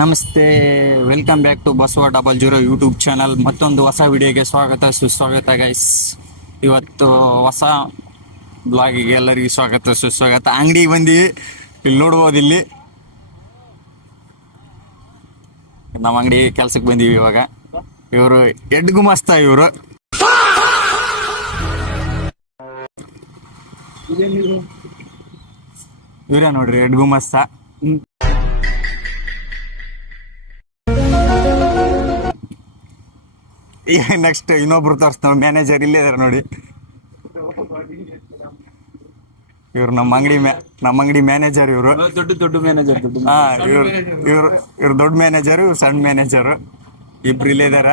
ನಮಸ್ತೆ, welcome back to Basava 00 YouTube channel. ಮತ್ತೊಂದು ಹೊಸ ವಿಡಿಯೋಗೆ ಸ್ವಾಗತ ಸುಸ್ವಾಗತ ಗೈಸ್. ಇವತ್ತು ಹೊಸ ಬ್ಲಾಗಿಗೆ ಎಲ್ಲರಿಗೂ ಸ್ವಾಗತ ಸುಸ್ವಾಗತ. ಅಂಗಡಿಗೆ ಬಂದೀವಿ, ಇಲ್ಲಿ ನೋಡ್ಬೋದು. ಇಲ್ಲಿ ನಮ್ಮ ಅಂಗಡಿ ಕೆಲ್ಸಕ್ಕೆ ಬಂದೀವಿ. ಇವಾಗ ಇವರು ಎಡ್ ಗುಮಾಸ್ತ, ಇವರು ಇವರೇ ನೋಡ್ರಿ, ಎಡ್ ಗುಮಾಸ್ತ. ಈಗ ನೆಕ್ಸ್ಟ್ ಇನ್ನೊಬ್ರು ತೋರಿಸ್ತಾವ, ಮ್ಯಾನೇಜರ್ ಇಲ್ಲೇ ಇದಾರೆ ನೋಡಿ. ಇವ್ರು ನಮ್ಮ ಅಂಗಡಿ ಮ್ಯಾನೇಜರ್. ಇವರು ದೊಡ್ಡ ಮ್ಯಾನೇಜರ್. ಹಾ, ಇವ್ರು ದೊಡ್ಡ ಮ್ಯಾನೇಜರ್, ಇವ್ರು ಸಣ್ಣ ಮ್ಯಾನೇಜರ್. ಇಬ್ರು ಇಲ್ಲೇ ಇದಾರ.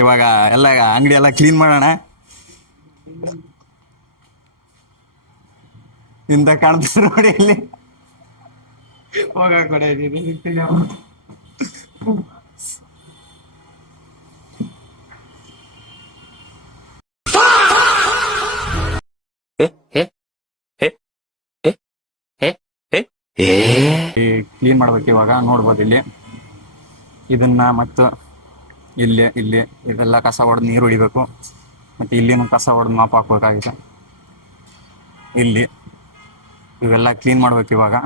ಇವಾಗ ಎಲ್ಲ ಅಂಗಡಿ ಎಲ್ಲ ಕ್ಲೀನ್ ಮಾಡೋಣ. ಇಂತ ಕಾಣ್ತಾರೆ ನೋಡಿ ಇಲ್ಲಿ. ಕ್ಲೀನ್ ಮಾಡ್ಬೇಕು. ಇವಾಗ ನೋಡ್ಬೋದು ಇಲ್ಲಿ ಇದನ್ನ, ಮತ್ತು ಇಲ್ಲಿ ಇದೆಲ್ಲ ಕಸ ಹೊಡೆದು ನೀರು ಹೊಡಿಬೇಕು. ಮತ್ತು ಇಲ್ಲಿನೂ ಕಸ ಹೊಡೆದು ಮಾಪ್ ಹಾಕ್ಬೇಕಾಗಿದೆ. ಇಲ್ಲಿ ಇವೆಲ್ಲ ಕ್ಲೀನ್ ಮಾಡ್ಬೇಕು ಇವಾಗ.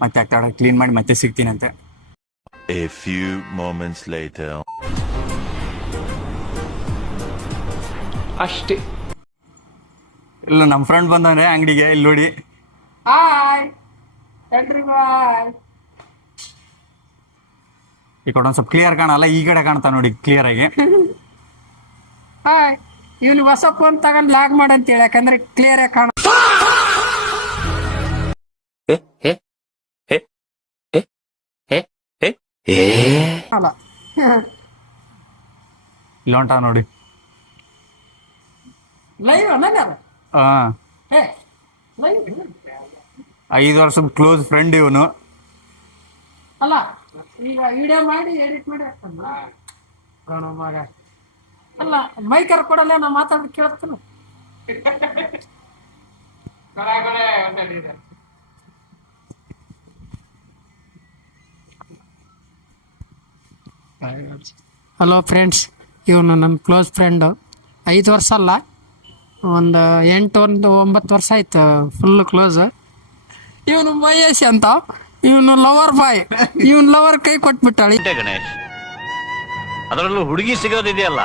ಮತ್ತೆ ಆ ಕಡೆ ಕ್ಲೀನ್ ಮಾಡಿ ಮತ್ತೆ ಸಿಗ್ತೀನಂತೆ. A few moments later. ಅಷ್ಟೇ. ಇಲ್ಲ, ನಮ್ಮ ಫ್ರೆಂಡ್ ಬಂದವ್ರೆ ಅಂಗಡಿಗೆ. ಇಲ್ಲಿ ನೋಡಿ, ಹಾಯ್ ಎಲ್ರಿಗೂ ಹಾಯ್. ಈ ಕಡೆ ಒಂದು ಸ್ವಲ್ಪ ಕ್ಲಿಯರ್ ಕಾಣಲ್ಲ, ಈ ಕಡೆ ಕಾಣ್ತಾ ನೋಡಿ ಕ್ಲಿಯರ್ ಆಗಿ. ಹಾಯ್, ಇವನು ಹೊಸ ಫೋನ್ ತಗೊಂಡ್ ಲಾಗ್ ಮಾಡಂತೇಳಿ, ಯಾಕಂದ್ರೆ ಕ್ಲಿಯರ್ ಆಗಿ ಕಾಣ. ಇಲ್ಲ ಹೊಂಟ ನೋಡಿ. ಲೈವ್ ಹಾ, 5 ವರ್ಷದ ಕ್ಲೋಸ್ ಫ್ರೆಂಡ್ ಇವನು. ಅಲ್ಲ, ಈಗ ವಿಡಿಯೋ ಮಾಡಿ ಎಡಿಟ್ ಮಾಡಿ ಮಗ. ಅಲ್ಲ, ಮೈಕರ್ ಕೊಡಲ್ಲ, ನಾ ಮಾತಾಡೋದು ಕೇಳ್ತಾನ. ಹಲೋ ಫ್ರೆಂಡ್ಸ್, ಇವನು ನನ್ನ ಕ್ಲೋಸ್ ಫ್ರೆಂಡು. 5 ವರ್ಷ ಅಲ್ಲ, ಒಂದು 9 ವರ್ಷ ಆಯ್ತು ಫುಲ್ ಕ್ಲೋಸ್. ಇವನು ಮಹೇಶ್ ಅಂತ, ಇವನು ಲವರ್ ಬಾಯ್. ಇವನ್ ಲವರ್ ಕೈ ಕೊಟ್ಬಿಟ್ಟಾಳಿ. ಗಣೇಶ್, ಅದರಲ್ಲೂ ಹುಡುಗಿ ಸಿಗೋದಿದೆಯಲ್ಲ,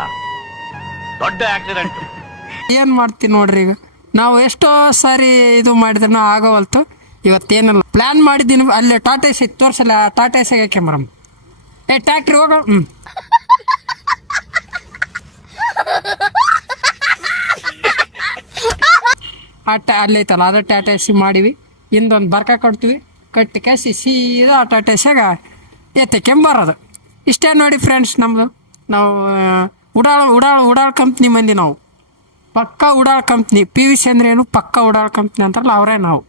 ದೊಡ್ಡ ಆಕ್ಸಿಡೆಂಟ್. ಏನ್ ಮಾಡ್ತೀವಿ ನೋಡ್ರಿ, ಈಗ ನಾವು ಎಷ್ಟೋ ಸಾರಿ ಇದು ಮಾಡಿದ್ರೆ ಆಗೋವಲ್ತು. ಇವತ್ತೇನಲ್ಲ ಪ್ಲಾನ್ ಮಾಡಿದ್ದೀನಿ. ಅಲ್ಲೇ ಟಾಟಾ ಎಸಿ ತೋರ್ಸಲ್ಲ, ಟಾಟಾ ಎಸಿಗೆ ಹಾಕ್ಯಂಬರಮ್. ಟ್ಯಾಕ್ಟ್ರಿ ಹೋಗ. ಅಲ್ಲೇ ಐತಲ್ಲ, ಅದ ಟಾಟಾ ಎಸಿ ಮಾಡಿವಿ. ಹಿಂದೊಂದು ಬರ್ಕ ಕೊಡ್ತೀವಿ, ಕಟ್ಟಿ ಕಸಿ ಸೀದಾ ಟಾಟಾ ಎಸಿಯಾಗ ಎತ್ತಕ್ಕೆಂಬರೋದು. ಇಷ್ಟೇ ನೋಡಿ ಫ್ರೆಂಡ್ಸ್ ನಮ್ಮದು. ನಾವು ಉಡಾಳ್ ಕಂಪ್ನಿ ಮಂದಿ. ನಾವು ಪಕ್ಕ ಉಡಾಳ್ ಕಂಪ್ನಿ. PVC ಅಂದ್ರೆ ಏನು, ಪಕ್ಕ ಉಡಾಳ್ ಕಂಪ್ನಿ ಅಂತಾರಲ್ಲ, ಅವರೇ ನಾವು.